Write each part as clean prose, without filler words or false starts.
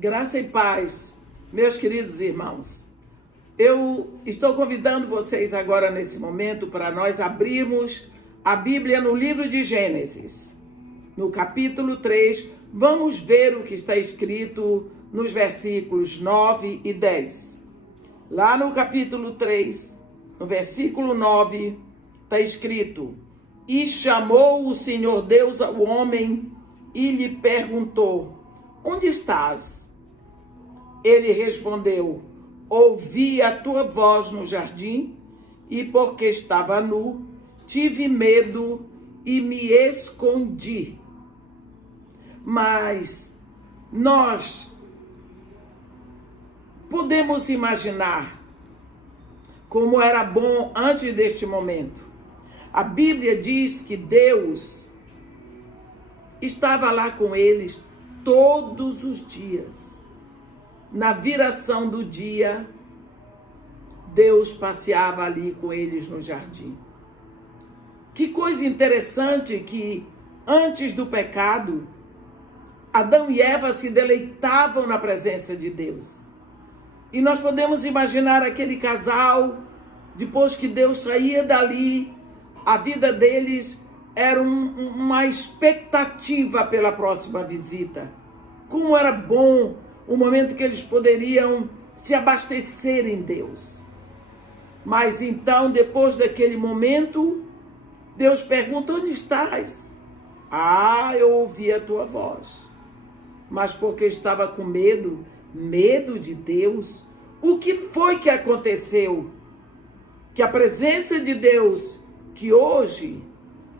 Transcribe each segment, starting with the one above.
Graça e paz, meus queridos irmãos. Eu estou convidando vocês agora nesse momento para nós abrirmos a Bíblia no livro de Gênesis. No capítulo 3, vamos ver o que está escrito nos versículos 9 e 10. Lá no capítulo 3, no versículo 9, está escrito: E chamou o Senhor Deus ao homem e lhe perguntou: Onde estás? Ele respondeu: Ouvi a tua voz no jardim, e porque estava nu, tive medo e me escondi. Mas nós podemos imaginar como era bom antes deste momento. A Bíblia diz que Deus estava lá com eles todos os dias. Na viração do dia, Deus passeava ali com eles no jardim. Que coisa interessante que antes do pecado, Adão e Eva se deleitavam na presença de Deus. E nós podemos imaginar aquele casal, depois que Deus saía dali, a vida deles era uma expectativa pela próxima visita. Como era bom o momento que eles poderiam se abastecer em Deus. Mas então, depois daquele momento, Deus pergunta: onde estás? Ah, eu ouvi a tua voz. Mas porque estava com medo de Deus, o que foi que aconteceu? Que a presença de Deus, que hoje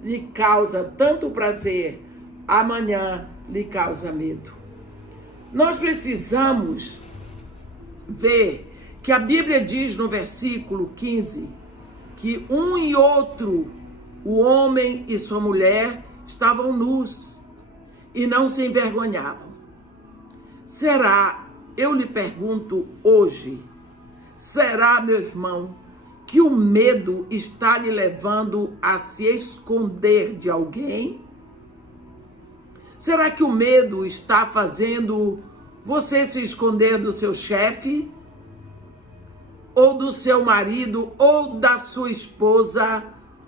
lhe causa tanto prazer, amanhã lhe causa medo. Nós precisamos ver que a Bíblia diz no versículo 15 que um e outro, o homem e sua mulher, estavam nus e não se envergonhavam. Será, eu lhe pergunto hoje, será, meu irmão, que o medo está lhe levando a se esconder de alguém? Será que o medo está fazendo você se esconder do seu chefe? Ou do seu marido? Ou da sua esposa?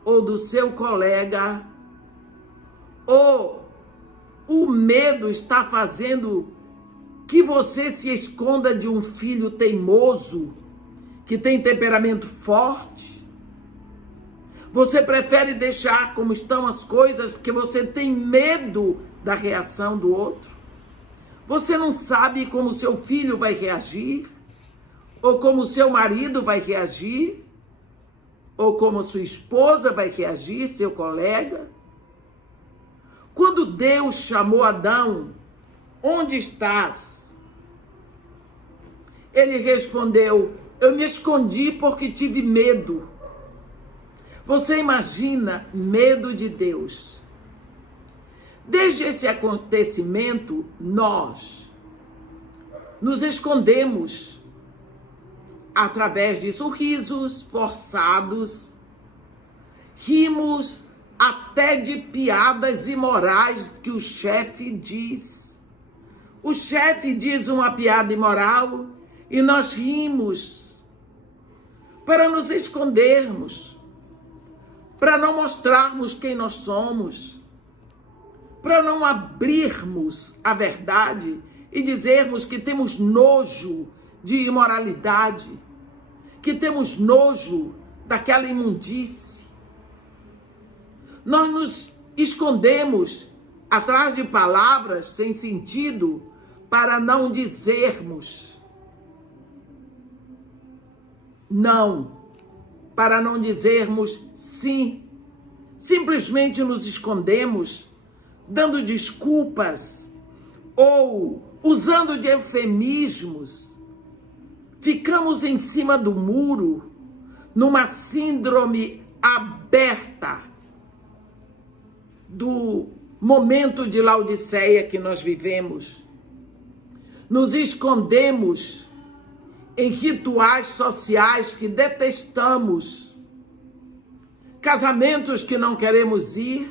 Ou do seu colega? Ou o medo está fazendo que você se esconda de um filho teimoso, que tem temperamento forte? Você prefere deixar como estão as coisas porque você tem medo da reação do outro? Você não sabe como seu filho vai reagir? Ou como seu marido vai reagir? Ou como sua esposa vai reagir, seu colega? Quando Deus chamou Adão: onde estás? Ele respondeu: eu me escondi porque tive medo. Você imagina medo de Deus? Desde esse acontecimento, nós nos escondemos através de sorrisos forçados, rimos até de piadas imorais que o chefe diz. O chefe diz uma piada imoral e nós rimos para nos escondermos, para não mostrarmos quem nós somos, para não abrirmos a verdade e dizermos que temos nojo de imoralidade, que temos nojo daquela imundície. Nós nos escondemos atrás de palavras sem sentido para não dizermos não, para não dizermos sim. Simplesmente nos escondemos dando desculpas ou usando de eufemismos. Ficamos em cima do muro, numa síndrome aberta do momento de Laodiceia que nós vivemos. Nos escondemos em rituais sociais que detestamos, casamentos que não queremos ir,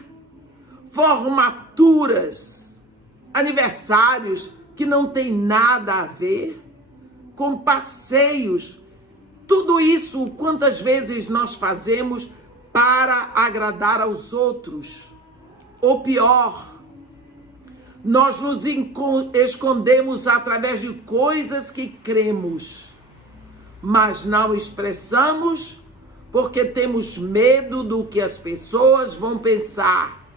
formaturas, aniversários que não tem nada a ver, com passeios. Tudo isso, quantas vezes nós fazemos para agradar aos outros? Ou pior, nós nos escondemos através de coisas que cremos, mas não expressamos porque temos medo do que as pessoas vão pensar,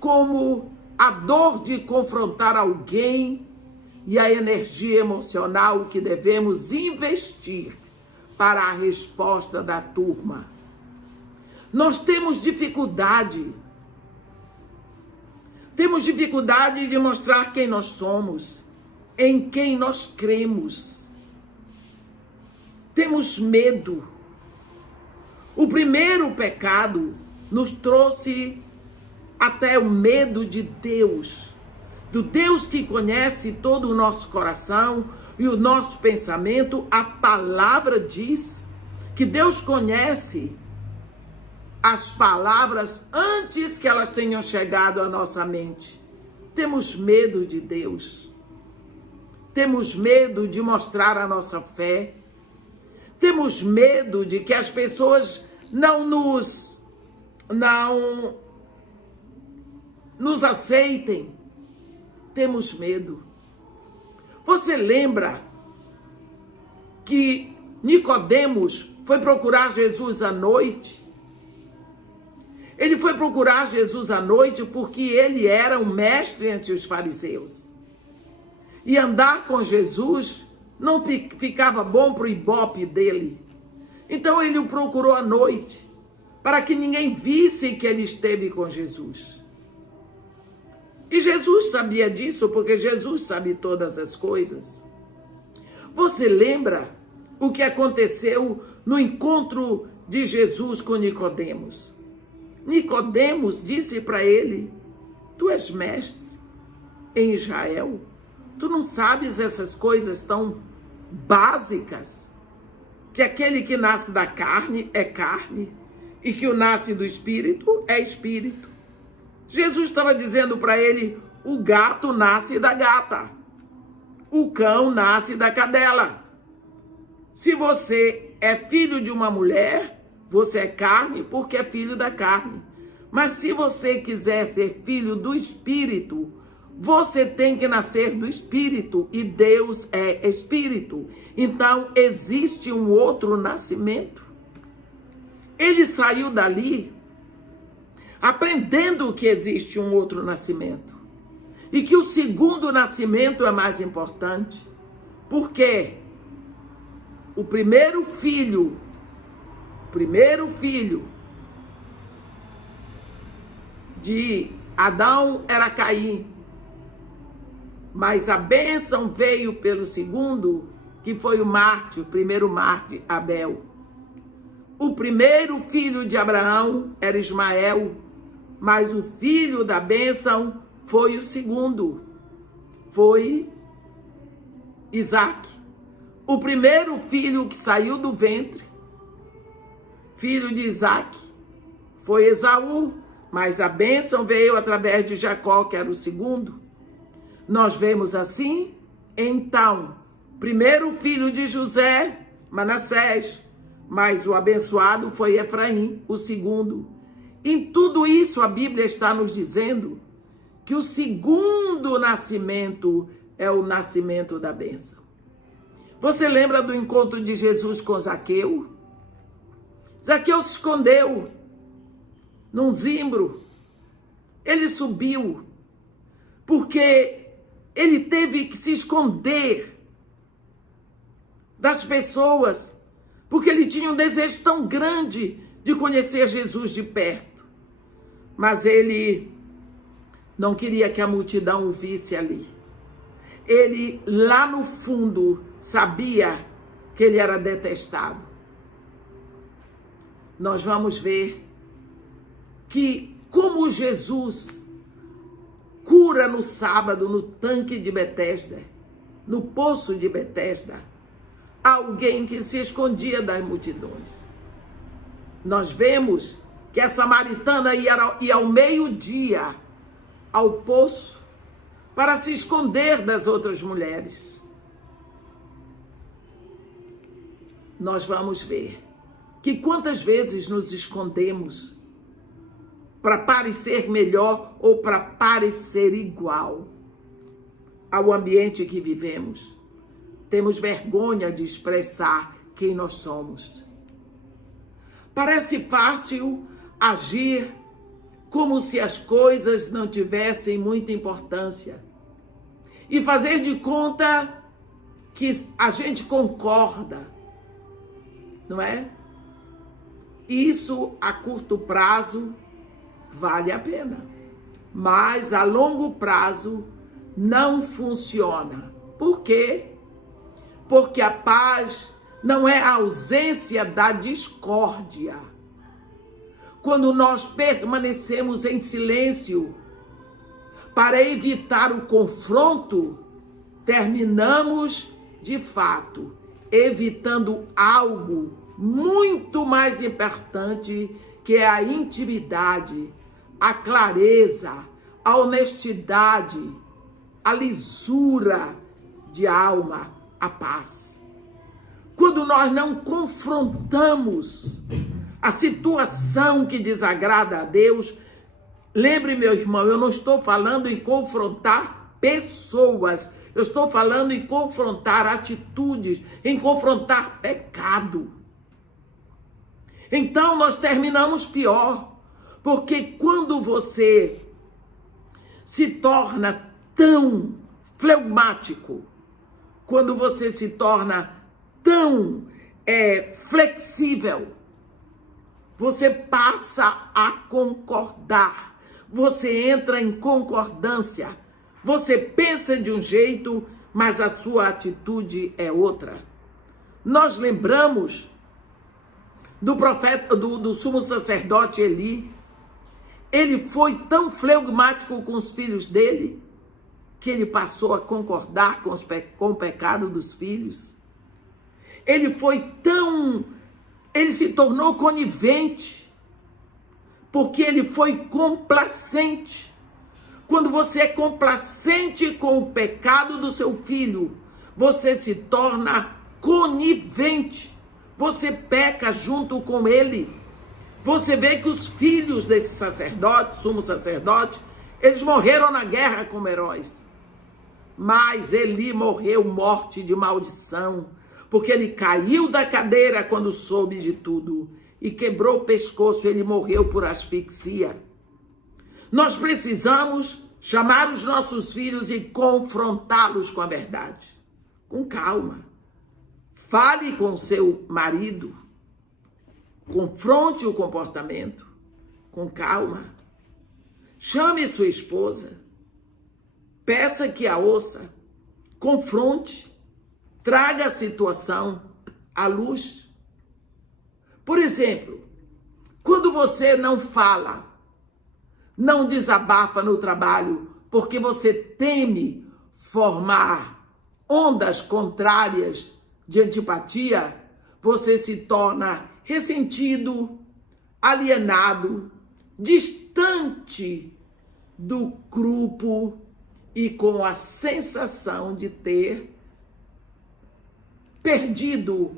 como a dor de confrontar alguém e a energia emocional que devemos investir para a resposta da turma. Nós temos dificuldade de mostrar quem nós somos, em quem nós cremos. Temos medo. O primeiro pecado nos trouxe até o medo de Deus, do Deus que conhece todo o nosso coração e o nosso pensamento. A palavra diz que Deus conhece as palavras antes que elas tenham chegado à nossa mente. Temos medo de Deus. Temos medo de mostrar a nossa fé. Temos medo de que as pessoas não nos aceitem. Temos medo. Você lembra que Nicodemos foi procurar Jesus à noite? Ele foi procurar Jesus à noite porque ele era um mestre entre os fariseus. E andar com Jesus não ficava bom para o ibope dele. Então ele o procurou à noite, para que ninguém visse que ele esteve com Jesus. E Jesus sabia disso, porque Jesus sabe todas as coisas. Você lembra o que aconteceu no encontro de Jesus com Nicodemos? Nicodemos disse para ele: tu és mestre em Israel, tu não sabes essas coisas tão básicas, que aquele que nasce da carne é carne e que o nasce do espírito é espírito. Jesus estava dizendo para ele: o gato nasce da gata, o cão nasce da cadela. Se você é filho de uma mulher, você é carne porque é filho da carne. Mas se você quiser ser filho do Espírito, você tem que nascer do Espírito. E Deus é Espírito. Então, existe um outro nascimento. Ele saiu dali aprendendo que existe um outro nascimento. E que o segundo nascimento é mais importante. Por quê? O primeiro filho de Adão era Caim, mas a bênção veio pelo segundo, que foi o primeiro mártir, Abel. O primeiro filho de Abraão era Ismael, mas o filho da bênção foi o segundo, foi Isaque. O primeiro filho que saiu do ventre, filho de Isaque, foi Esaú, mas a bênção veio através de Jacó, que era o segundo. Nós vemos assim, então, primeiro filho de José, Manassés, mas o abençoado foi Efraim, o segundo. Em tudo isso, a Bíblia está nos dizendo que o segundo nascimento é o nascimento da bênção. Você lembra do encontro de Jesus com Zaqueu? Zaqueu se escondeu num zimbro. Ele subiu porque ele teve que se esconder das pessoas, porque ele tinha um desejo tão grande de conhecer Jesus de perto. Mas ele não queria que a multidão o visse ali. Ele, lá no fundo, sabia que ele era detestado. Nós vamos ver que como Jesus cura no sábado no tanque de Betesda, no poço de Betesda, alguém que se escondia das multidões. Nós vemos que a samaritana ia ao meio-dia ao poço para se esconder das outras mulheres. Nós vamos ver que quantas vezes nos escondemos para parecer melhor ou para parecer igual ao ambiente que vivemos. Temos vergonha de expressar quem nós somos. Parece fácil agir como se as coisas não tivessem muita importância e fazer de conta que a gente concorda, não é? Isso a curto prazo vale a pena, mas a longo prazo não funciona. Por quê? Porque a paz não é a ausência da discórdia. Quando nós permanecemos em silêncio para evitar o confronto, terminamos, de fato, evitando algo muito mais importante, que é a intimidade, a clareza, a honestidade, a lisura de alma, a paz. Quando nós não confrontamos a situação que desagrada a Deus, lembre, meu irmão, eu não estou falando em confrontar pessoas, eu estou falando em confrontar atitudes, em confrontar pecado. Então nós terminamos pior, porque quando você se torna tão fleumático, quando você se torna tão flexível, você passa a concordar, você entra em concordância, você pensa de um jeito, mas a sua atitude é outra. Nós lembramos do profeta, do sumo sacerdote Eli. Ele foi tão fleumático com os filhos dele, que ele passou a concordar com o pecado dos filhos. Ele se tornou conivente, porque ele foi complacente. Quando você é complacente com o pecado do seu filho, você se torna conivente. Você peca junto com ele. Você vê que os filhos desse sacerdote, sumo sacerdote, eles morreram na guerra como heróis. Mas Eli morreu morte de maldição, porque ele caiu da cadeira quando soube de tudo e quebrou o pescoço, ele morreu por asfixia. Nós precisamos chamar os nossos filhos e confrontá-los com a verdade, com calma. Fale com seu marido, confronte o comportamento com calma. Chame sua esposa, peça que a ouça, confronte, traga a situação à luz. Por exemplo, quando você não fala, não desabafa no trabalho, porque você teme formar ondas contrárias de antipatia, você se torna ressentido, alienado, distante do grupo e com a sensação de ter perdido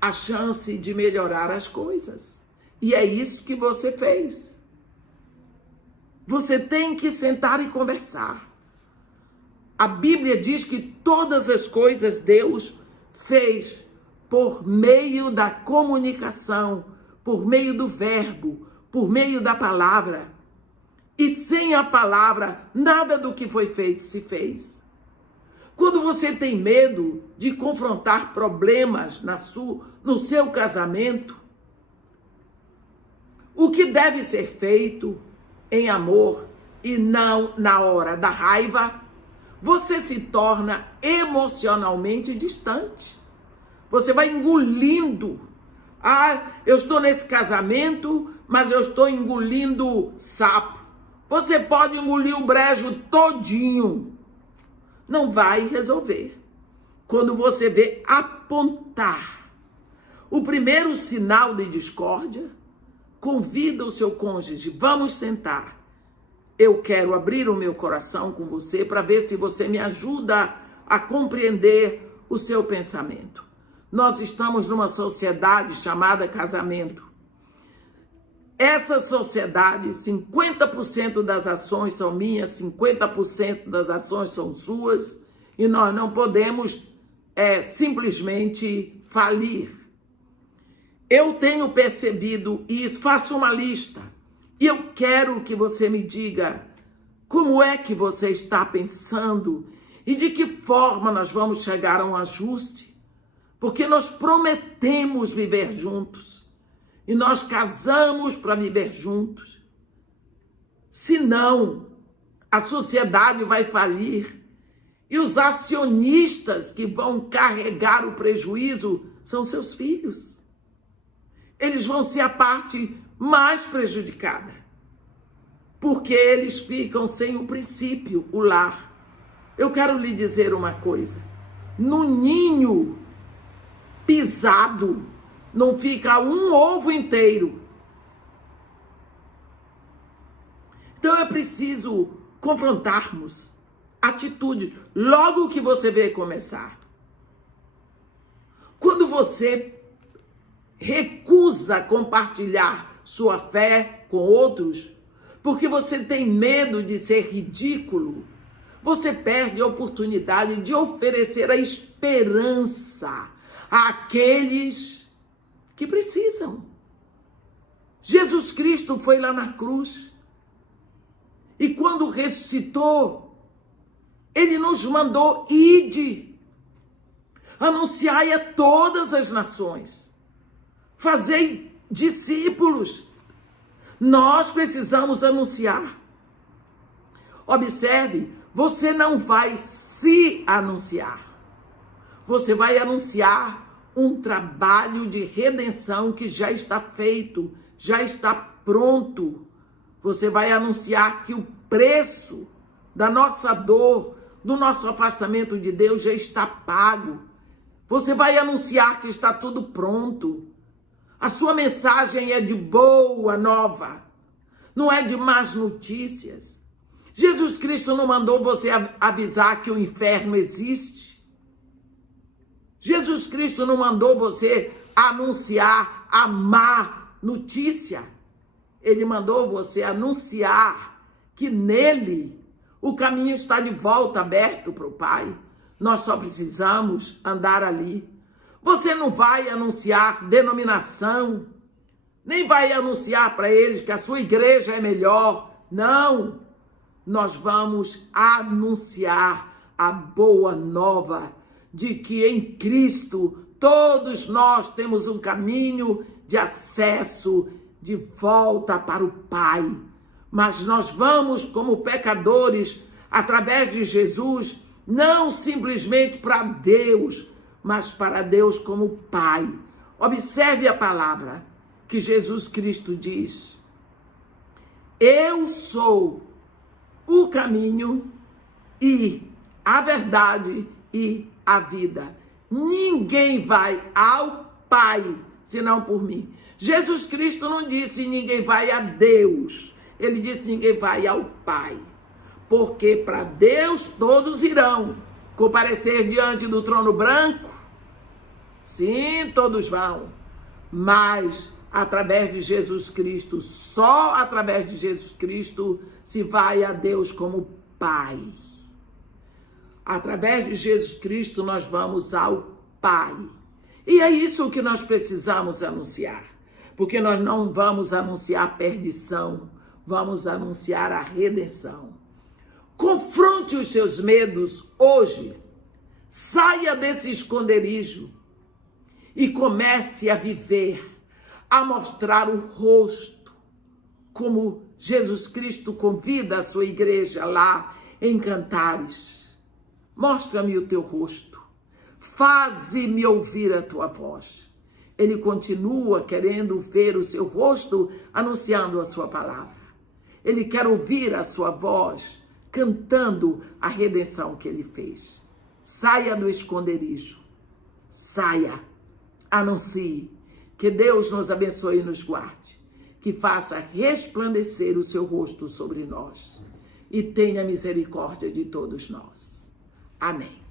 a chance de melhorar as coisas. E é isso que você fez. Você tem que sentar e conversar. A Bíblia diz que todas as coisas Deus fez por meio da comunicação, por meio do verbo, por meio da palavra. E sem a palavra, nada do que foi feito se fez. Quando você tem medo de confrontar problemas no seu casamento, o que deve ser feito em amor e não na hora da raiva, você se torna emocionalmente distante. Você vai engolindo. Eu estou nesse casamento, mas eu estou engolindo sapo. Você pode engolir o brejo todinho. Não vai resolver. Quando você vê apontar o primeiro sinal de discórdia, convida o seu cônjuge, vamos sentar. eu quero abrir o meu coração com você para ver se você me ajuda a compreender o seu pensamento. Nós estamos numa sociedade chamada casamento. Essa sociedade, 50% das ações são minhas, 50% das ações são suas, e nós não podemos simplesmente falir. Eu tenho percebido isso, faço uma lista, e eu quero que você me diga como é que você está pensando e de que forma nós vamos chegar a um ajuste, porque nós prometemos viver juntos. E nós casamos para viver juntos. Senão, a sociedade vai falir. E os acionistas que vão carregar o prejuízo são seus filhos. Eles vão ser a parte mais prejudicada. Porque eles ficam sem o princípio, o lar. Eu quero lhe dizer uma coisa. No ninho pisado, não fica um ovo inteiro. Então é preciso confrontarmos atitude logo que você vê começar. Quando você recusa compartilhar sua fé com outros, porque você tem medo de ser ridículo, você perde a oportunidade de oferecer a esperança àqueles que precisam. Jesus Cristo foi lá na cruz e quando ressuscitou, ele nos mandou ide, anunciai a todas as nações, fazei discípulos. Nós precisamos anunciar. Observe, você não vai se anunciar, você vai anunciar um trabalho de redenção que já está feito, já está pronto. Você vai anunciar que o preço da nossa dor, do nosso afastamento de Deus já está pago. Você vai anunciar que está tudo pronto. A sua mensagem é de boa nova, não é de más notícias. Jesus Cristo não mandou você avisar que o inferno existe. Jesus Cristo não mandou você anunciar a má notícia. Ele mandou você anunciar que nele o caminho está de volta aberto para o Pai. Nós só precisamos andar ali. Você não vai anunciar denominação, nem vai anunciar para eles que a sua igreja é melhor. Não, nós vamos anunciar a boa nova de que em Cristo todos nós temos um caminho de acesso, de volta para o Pai. Mas nós vamos como pecadores, através de Jesus, não simplesmente para Deus, mas para Deus como Pai. Observe a palavra que Jesus Cristo diz: eu sou o caminho e a verdade e a vida. Ninguém vai ao Pai senão por mim. Jesus Cristo não disse ninguém vai a Deus. Ele disse ninguém vai ao Pai. Porque para Deus todos irão comparecer diante do trono branco. Sim, todos vão. Mas através de Jesus Cristo, só através de Jesus Cristo se vai a Deus como Pai. Através de Jesus Cristo nós vamos ao Pai. E é isso que nós precisamos anunciar. Porque nós não vamos anunciar perdição, vamos anunciar a redenção. Confronte os seus medos hoje. Saia desse esconderijo e comece a viver, a mostrar o rosto, como Jesus Cristo convida a sua igreja lá em Cantares. Mostra-me o teu rosto, faze-me ouvir a tua voz. Ele continua querendo ver o seu rosto anunciando a sua palavra. Ele quer ouvir a sua voz cantando a redenção que ele fez. Saia do esconderijo, saia, anuncie. Que Deus nos abençoe e nos guarde, que faça resplandecer o seu rosto sobre nós. e tenha misericórdia de todos nós. Amém.